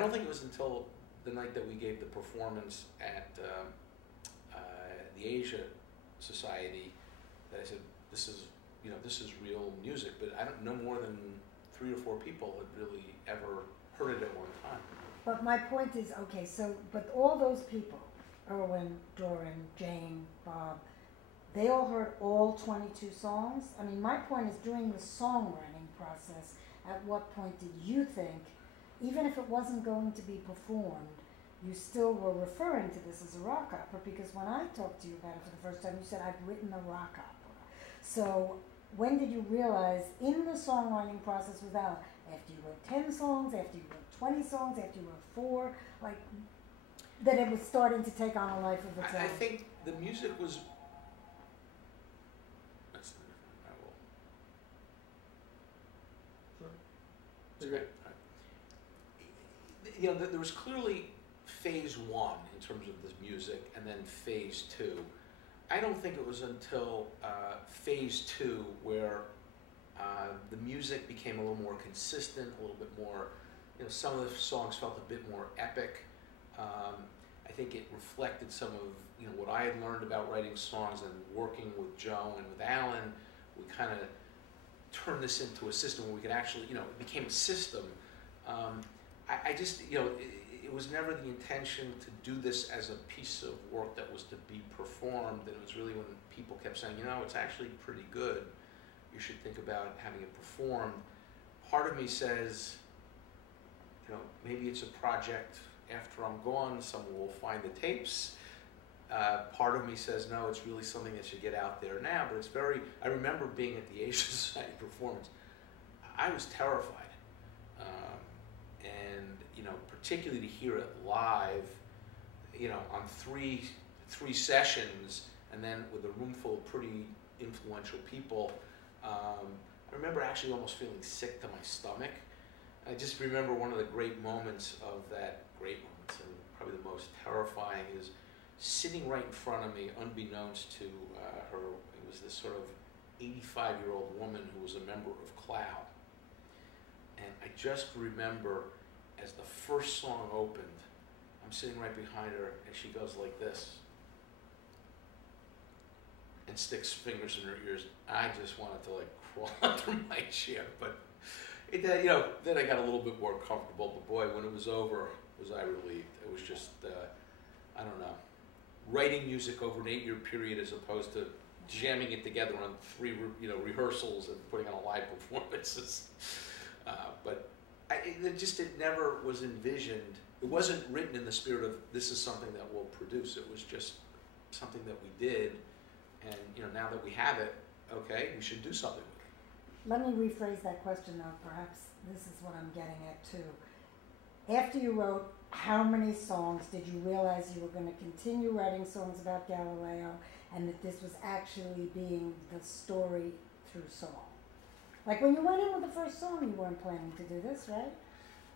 don't think it was until the night that we gave the performance at the Asia Society that I said, this is, you know, this is real music. But I don't know more than 3 or 4 people had really ever heard it at one time. But my point is, okay, so, but all those people, Irwin, Doran, Jane, Bob, they all heard all 22 songs? I mean, my point is, during the songwriting process, at what point did you think, even if it wasn't going to be performed, you still were referring to this as a rock opera? Because when I talked to you about it for the first time, you said, I've written a rock opera. So when did you realize in the songwriting process with Al, after you wrote 10 songs, after you wrote 20 songs, after you wrote 4, like, that it was starting to take on a life of its own? I think the music was... Okay. You know, there was clearly phase 1 in terms of the music, and then phase 2. I don't think it was until phase 2 where the music became a little more consistent, a little bit more, you know, some of the songs felt a bit more epic. I think it reflected some of, you know, what I had learned about writing songs, and working with Joe and with Alan. We kind of turned this into a system where we could actually, you know, it became a system. I just, you know, it was never the intention to do this as a piece of work that was to be performed, and it was really when people kept saying, you know, it's actually pretty good, you should think about having it performed. Part of me says, you know, maybe it's a project after I'm gone, someone will find the tapes. Part of me says, no, it's really something that should get out there now, but it's very, I remember being at the Asia Society performance, I was terrified. And, you know, particularly to hear it live, you know, on three sessions, and then with a room full of pretty influential people, I remember actually almost feeling sick to my stomach. I just remember one of the great moments of that, and probably the most terrifying, is sitting right in front of me, unbeknownst to her, it was this sort of 85-year-old woman who was a member of Cloud. And I just remember, as the first song opened, I'm sitting right behind her, and she goes like this, and sticks fingers in her ears. I just wanted to, like, crawl under my chair, but it, you know, then I got a little bit more comfortable. But boy, when it was over, was I relieved. It was just, I don't know, writing music over an 8-year period as opposed to jamming it together on 3, you know, rehearsals and putting on a live performances. But it never was envisioned. It wasn't written in the spirit of, this is something that we'll produce. It was just something that we did, and, you know, now that we have it, okay, we should do something with it. Let me rephrase that question, though. Perhaps this is what I'm getting at, too. After you wrote how many songs, did you realize you were going to continue writing songs about Galileo, and that this was actually being the story through song? Like, when you went in with the first song, you weren't planning to do this, right?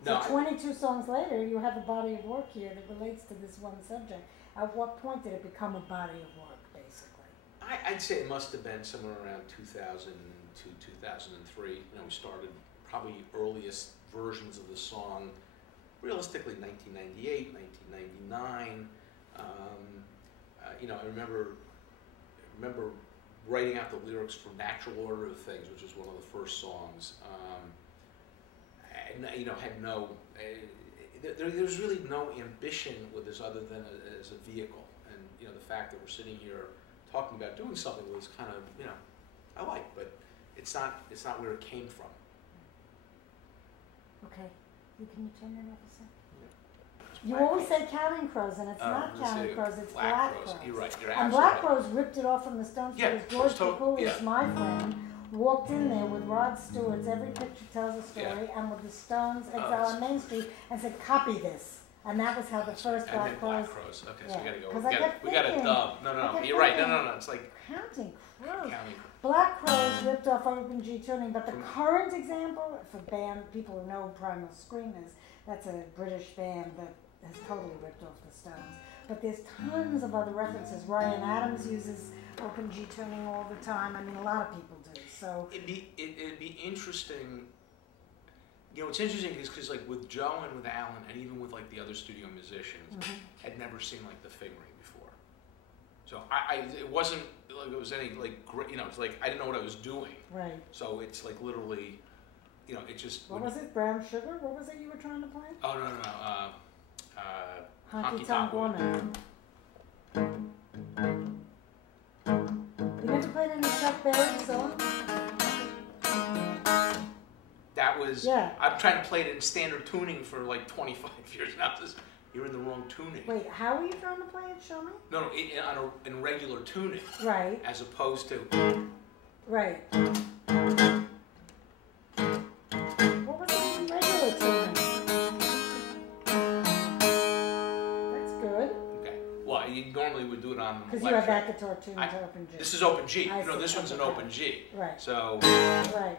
No. So 22 songs later, you have a body of work here that relates to this one subject. At what point did it become a body of work, basically? I'd say it must have been somewhere around 2002, 2003. You know, we started probably earliest versions of the song, realistically 1998, 1999. You know, I remember writing out the lyrics for Natural Order of Things, which was one of the first songs. You know, had no, there's really no ambition with this other than as a vehicle. And, you know, the fact that we're sitting here talking about doing something was kind of, you know, I like, but it's not where it came from. Okay. Can you turn that off a second? You always say Counting Crows, and it's not Counting Crows, it's Black Crows. You're right, you're and absolutely Black right. Crows ripped it off from the Stones, Yeah, because George Papulis, yeah. my friend, walked in there with Rod Stewart's Every Picture Tells a Story, Yeah. and with the Stones' Exile on Main Street, and said, copy this. And that was how the first Black Crows. Okay, yeah. so we gotta go. 'Cause We got a dub. No, you're right. No, it's like Counting Crows. Counting. Black Crows ripped off Open G tuning, but the current example for band, people who know Primal Scream is, that's a British band that has totally ripped off the Stones. But there's tons of other references. Ryan Adams uses Open G tuning all the time. I mean, a lot of people do. So it'd be interesting. You know, it's interesting because like with Joe and with Alan and even with like the other studio musicians, I'd never seen like the fingering before. So it wasn't like it was any like great, you know, it's like I didn't know what I was doing. Right. So it's like literally, you know, it just. What was it? Brown Sugar? What was it you were trying to play? Oh no. Honky Tonk Woman. You never played any Chuck Berry songs? That was. Yeah. I'm trying to play it in standard tuning for like 25 years now. You're in the wrong tuning. Wait, how are you trying to play it? Show me. No, in regular tuning. Right. As opposed to. Right. What was it in regular tuning? That's good. Okay. Well, you normally would do it on the because you have that guitar tuned to open G. This is open G. I You know, see. this one's an open G. Right. So. Right.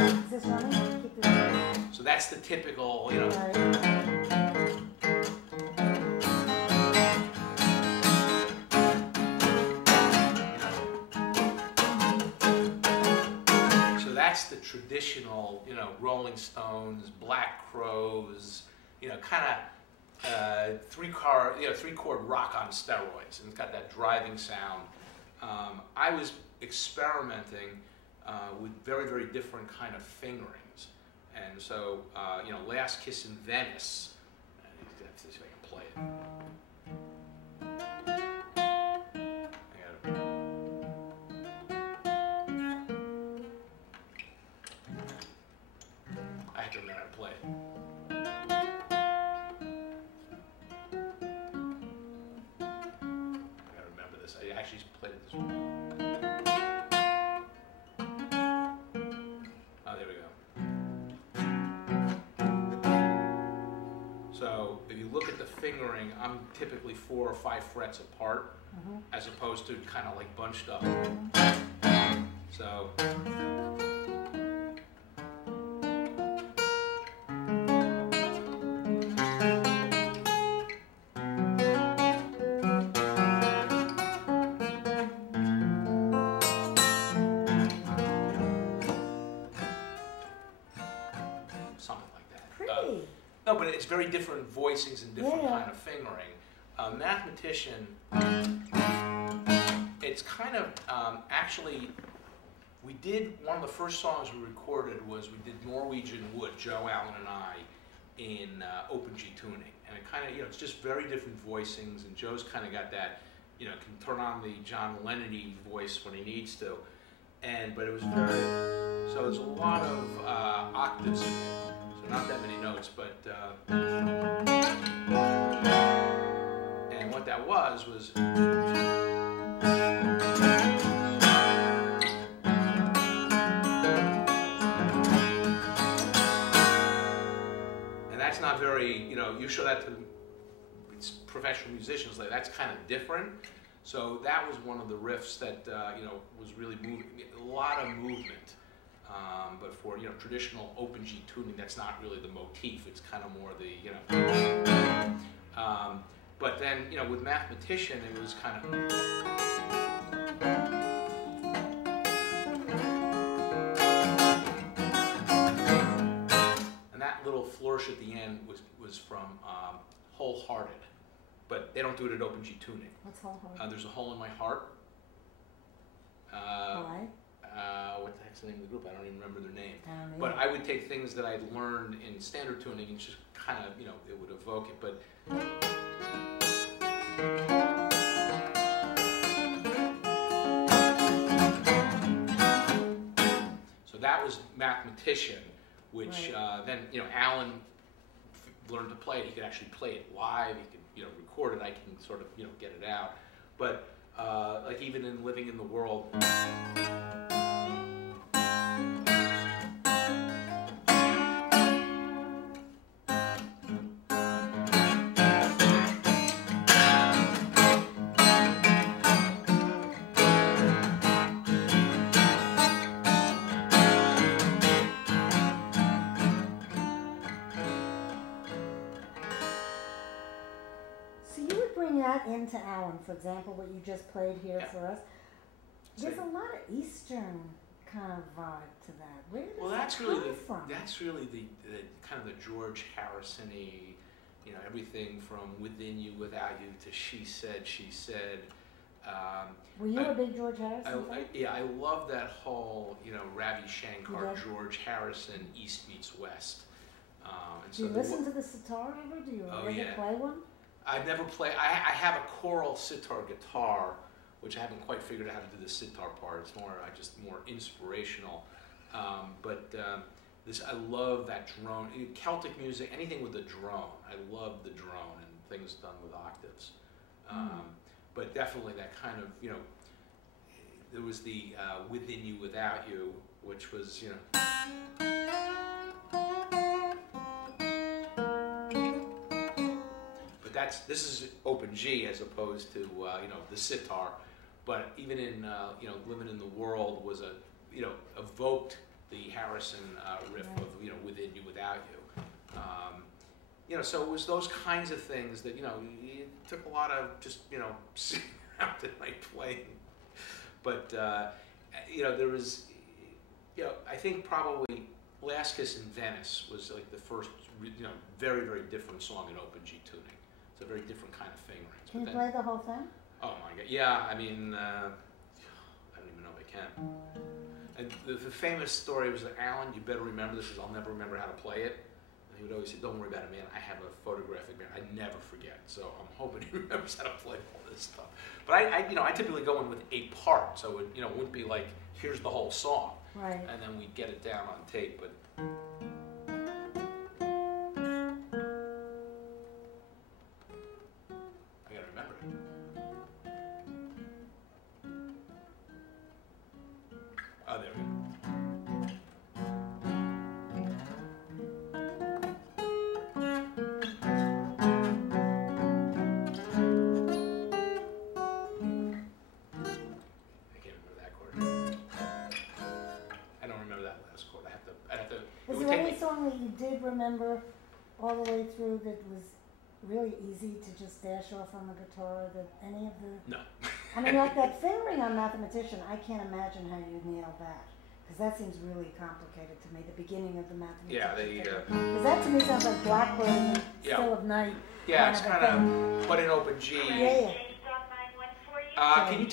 Is this running? Keep this running. So that's the typical, you know. Right. That's the traditional, you know, Rolling Stones, Black Crowes, you know, kind of three chord rock on steroids, and it's got that driving sound. I was experimenting with very, very different kind of fingerings, and so you know, Last Kiss in Venice. Let's see if I can play it. I have to remember how to play it. I gotta remember this. I actually played it this way. Oh, there we go. So if you look at the fingering, I'm typically 4 or 5 frets apart, as opposed to kind of like bunched up. So. No, but it's very different voicings and different kind of fingering. Mathematician, it's kind of, actually, we did, one of the first songs we recorded was we did Norwegian Wood, Joe, Allen, and I, in open G tuning. And it kind of, you know, it's just very different voicings, and Joe's kind of got that, you know, can turn on the John Lennon-y voice when he needs to. But it was very, so there's a lot of octaves in it. Not that many notes, but and what that was and that's not very, you know, you show that to professional musicians, like that's kind of different. So that was one of the riffs that you know, was really moving, a lot of movement. But for, you know, traditional open G tuning, that's not really the motif. It's kind of more the, you know. But then, you know, with Mathematician, it was kind of. And that little flourish at the end was from Wholehearted, but they don't do it at open G tuning. What's Wholehearted? There's a Hole in My Heart. Why? What the heck's the name of the group? I don't even remember their name. But I would take things that I'd learned in standard tuning and just kind of, you know, it would evoke it. But so that was Mathematician, which then, you know, Alan learned to play it. He could actually play it live. He could, you know, record it. I can sort of, you know, get it out. But like even in Living in the World. Into Alan, for example, what you just played here for us. There's a lot of Eastern kind of vibe to that. Where does Well, that that's come really from? that's really the kind of the George Harrison-y, you know, everything from Within You, Without You to She Said, She Said. Were you a big George Harrison fan? Yeah, I love that whole, you know, Ravi Shankar, You did? George Harrison, East meets West. And Do you listen to the sitar ever? Do you ever yeah. play one? I've never played. I have a choral sitar guitar, which I haven't quite figured out how to do the sitar part. It's more just more inspirational. This I love that drone. Celtic music, anything with the drone. I love the drone and things done with octaves. But definitely that kind of, you know, there was the Within You, Without You, which was, you know. This is open G as opposed to you know, the sitar, but even in you know, Living in the World was a, you know, evoked the Harrison riff of, you know, Within You, Without You. You know, so it was those kinds of things that, you know, it took a lot of just, you know, sitting around at night playing. But you know, there was, you know, I think probably Last Kiss in Venice was like the first, you know, very, very different song in open G tuning. It's a very different kind of fingerings. Can you play the whole thing? Oh my God, yeah, I mean, I don't even know if I can. And the famous story was that Alan, you better remember this, because I'll never remember how to play it. And he would always say, don't worry about it, man, I have a photographic memory, I never forget. So I'm hoping he remembers how to play all this stuff. But you know, I typically go in with a part, so it, you know, wouldn't be like, here's the whole song. Right. And then we'd get it down on tape, but. Oh, there we go. I can't remember that chord. I don't remember that last chord. I'd have to. Is there any song that you did remember all the way through that was really easy to just dash off on the guitar? That any of the? No. I mean, like that fingering on Mathematician, I can't imagine how you nailed that. Because that seems really complicated to me, the beginning of the Mathematician. Yeah, Because that to me sounds like Blackbird and Still of Night. Yeah, it's kind of, but in open G. Yeah. Can you